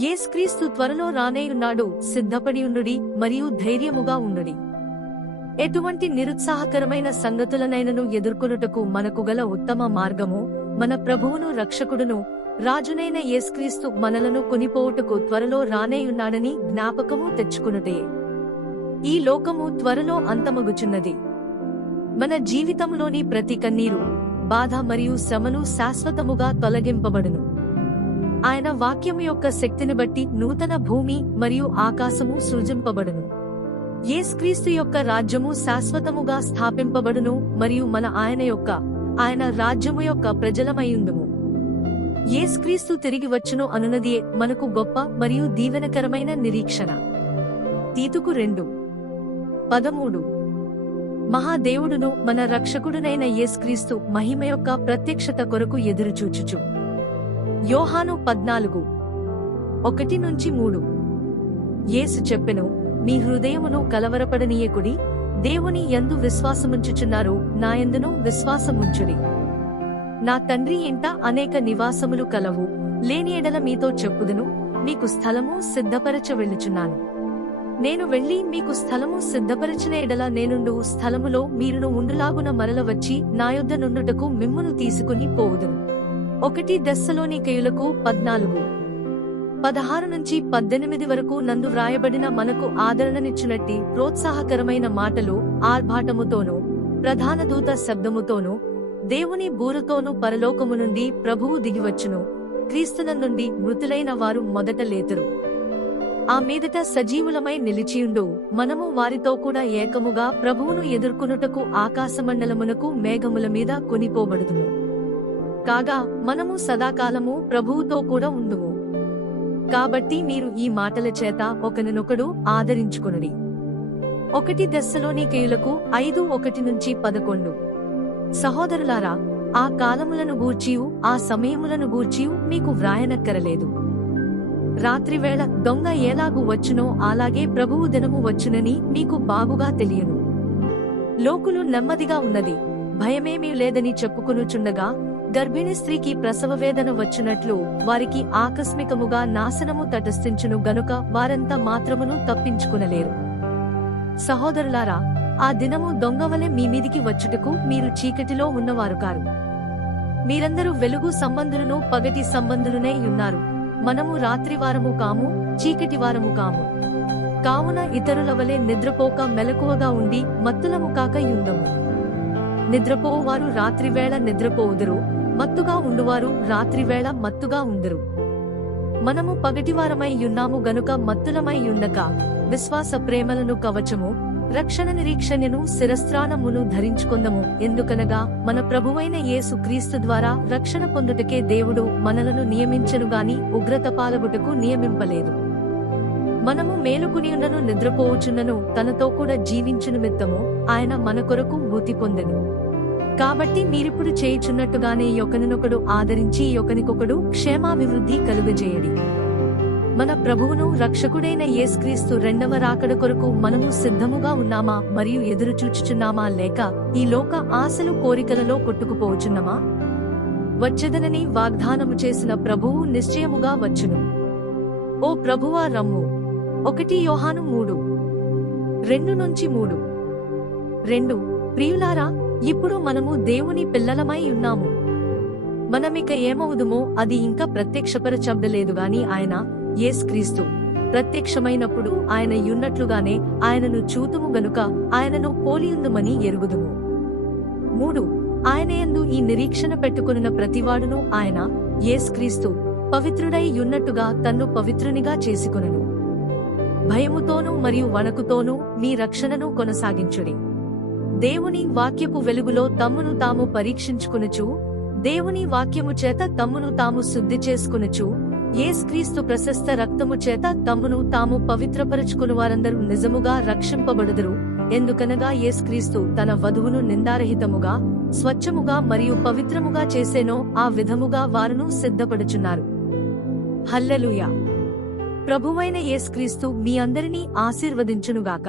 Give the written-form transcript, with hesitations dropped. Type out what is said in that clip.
యేసుక్రీస్తు త్వరలో రానేయున్నాడు, సిద్ధపడి ఉండుడి మరియు ధైర్యముగా ఉండుడి. ఎటువంటి నిరుత్సాహకరమైన సంగతులనైనను ఎదుర్కొనుటకు మనకు గల ఉత్తమ మార్గము మన ప్రభువును రక్షకుడును రాజునైన యేసుక్రీస్తు మనలను కొనిపోవుటకు త్వరలో రానేయున్నాడని జ్ఞాపకము తెచ్చుకునుటే. ఈ లోకము త్వరలో అంతమగుచున్నది. మన జీవితంలోని ప్రతి కన్నీరు, బాధ మరియు శ్రమను శాశ్వతముగా తొలగింపబడును. ఆయన వాక్యము యొక్క శక్తిని బట్టి నూతన భూమి మరియు ఆకాశము సృజింపబడును. యేసుక్రీస్తు యొక్క రాజ్యము శాశ్వతముగా స్థాపింపబడును మరియు ఆయన రాజ్యము యొక్క ప్రజలమైయుందుము. యేసుక్రీస్తు తిరిగి వచ్చును అనునదియే మనకు గొప్ప మరియు దీవెనకరమైన నిరీక్షణ. తీతుకు 2:13. మహాదేవుడును మన రక్షకుడునైన యేసుక్రీస్తు మహిమ యొక్క ప్రత్యక్షత కొరకు ఎదురుచూచుచు. యోహాను 14:1-3. యేసు చెప్పెను, మీ హృదయమును కలవరపడనీయకుడి, దేవుని యందు విశ్వాసముంచుచున్నారు, నాయందును విశ్వాసముంచుడి. నా తండ్రి ఇంట అనేక నివాసములు కలవు, లేని ఎడల మీతో చెప్పుదును, మీకు స్థలము సిద్ధపరచ వెళ్ళుచున్నాను. నేను వెళ్లి మీకు స్థలము సిద్ధపరచిన ఎడల నేనుండు స్థలములో మీరును ఉండులాగున మరల వచ్చి నా యొద్ద నుండుటకు మిమ్మును తీసుకుని పోవుదును. 1 దెస్సలోనికయులకు 14:16-18 వరకు నందు వ్రాయబడిన మనకు ఆదరణనిచ్చునట్టి ప్రోత్సాహకరమైన మాటలు ఆర్భాటముతోనూ ప్రధాన దూత శబ్దముతోనూ దేవుని బూరతోనూ పరలోకము నుండి ప్రభువు దిగివచ్చును. క్రీస్తునందుండి మృతులైన వారు మొదట లేతురు. ఆ మీదట సజీవులమై నిలిచియుండు మనము వారితో కూడా ఏకముగా ప్రభువును ఎదుర్కొనుటకు ఆకాశమండలమునకు మేఘముల మీద కొనిపోబడుదుము. కాగా మనము సదాకాలము ప్రభువుతో కూడా ఉందుము. కాబట్టి మీరు ఈ మాటల చేత ఒకరినొకడు ఆదరించుకొనుడి. 1 దెస్సలోనికయులకు 5:1-11. సహోదరులారా, ఆ కాలములను గూర్చియు ఆ సమయములను గూర్చియు మీకు వ్రాయనక్కరలేదు. రాత్రివేళ దొంగ ఎలాగు వచ్చునో అలాగే ప్రభువు దినము వచ్చునని మీకు బాగుగా తెలియను. లోకులు నెమ్మదిగా ఉన్నది, భయమేమీ లేదని చెప్పుకొనుచుండగా గర్భిణీ స్త్రీకి ప్రసవవేదన వచ్చునట్లు వారికి ఆకస్మికముగా నాశనము తటస్థించును గనుక వారంతా మాత్రమును తప్పించుకునలేరు. సహోదరులారా, ఆ దినము దొంగవలె మీ మీదికి వచ్చుటకు మీరు చీకటిలో ఉన్నవారు కారు. మీరందరూ వెలుగు సంబంధులను పగటి సంబంధులునే ఉన్నారు. మనము రాత్రివారము కాము, చీకటివారము కాము. కావున ఇతరుల వలె నిద్రపోక మెలకువగా ఉండి మత్తులము కాక యుందము. నిద్రపోవువారు రాత్రివేళ నిద్రపోవుదురు, మత్తుగా ఉండువారు రాత్రివేళ మత్తుగా ఉందురు. మనము పగటివారమై యున్నాము గనుక మత్తులమై యుండక విశ్వాస ప్రేమలను కవచము, రక్షణ నిరీక్షణను శిరస్త్రాణమును ధరించుకొందము. ఎందుకనగా మన ప్రభువైన యేసు క్రీస్తు ద్వారా రక్షణ పొందుటకే దేవుడు మనలను నియమించెనుగాని ఉగ్రత పాలగుటకు నియమింపలేదు. మనము మేలుకునియున్నను నిద్రపోవుచున్నను తనతో కూడా జీవించు నిమిత్తము ఆయన మన కొరకు మృతి పొందెను. కాబట్టి మీరిప్పుడు చేయుచున్నట్టుగానే ఒకరినొకడు ఆదరించి ఒకనికొకడు క్షేమాభివృద్ధి కలుగజేయడి. మన ప్రభువును రక్షకుడైన యేసుక్రీస్తు రెండవ రాకడ కొరకు మనము సిద్ధముగా ఉన్నామా మరియు ఎదురుచూచుచున్నామా, లేక ఈ లోక ఆశలు కోరికలలో కొట్టుకుపోవచున్నమా? వచ్చెదనని వాగ్దానము చేసిన ప్రభువు నిశ్చయముగా వచ్చును. ఓ ప్రభువా రమ్ము. 1 యోహాను 3:2-3. ప్రియులారా, ఇప్పుడు మనము దేవుని పిల్లలమై ఉన్నాము. మనమిక ఏమవుదుమో అది ఇంకా ప్రత్యక్షపరచబడలేదుగాని ఆయన యేసుక్రీస్తు ప్రత్యక్షమైనప్పుడు ఆయన యున్నట్లుగానే ఆయనను చూతుము గనుక ఆయనను పోలియుందుమని ఎరుగుదుము. 3. ఆయనయందు ఈ నిరీక్షణ పెట్టుకొనిన ప్రతివాడును ఆయన యేసుక్రీస్తు పవిత్రుడై యున్నట్టుగా తన్ను పవిత్రునిగా చేసుకొనును. భయముతోనూ మరియు వణకుతోనూ మీ రక్షణను కొనసాగించుడి. దేవుని వాక్యపు వెలుగులో తమ్మును తాము పరీక్షించుకొనుచు, దేవుని వాక్యము చేత తమ్మును తాము శుద్ధి చేసుకొనుచు, యేసుక్రీస్తు ప్రశస్త రక్తము చేత తమ్మును తాము పవిత్రపరచుకుని వారందరూ నిజముగా రక్షింపబడుదురు. ఎందుకనగా యేసుక్రీస్తు తన వధువును నిందారహితముగా, స్వచ్ఛముగా మరియు పవిత్రముగా చేసేనో ఆ విధముగా వారును సిద్ధపడుచున్నారు. హల్లెలూయా. ప్రభువైన యేసుక్రీస్తు మీ అందరినీ ఆశీర్వదించునుగాక.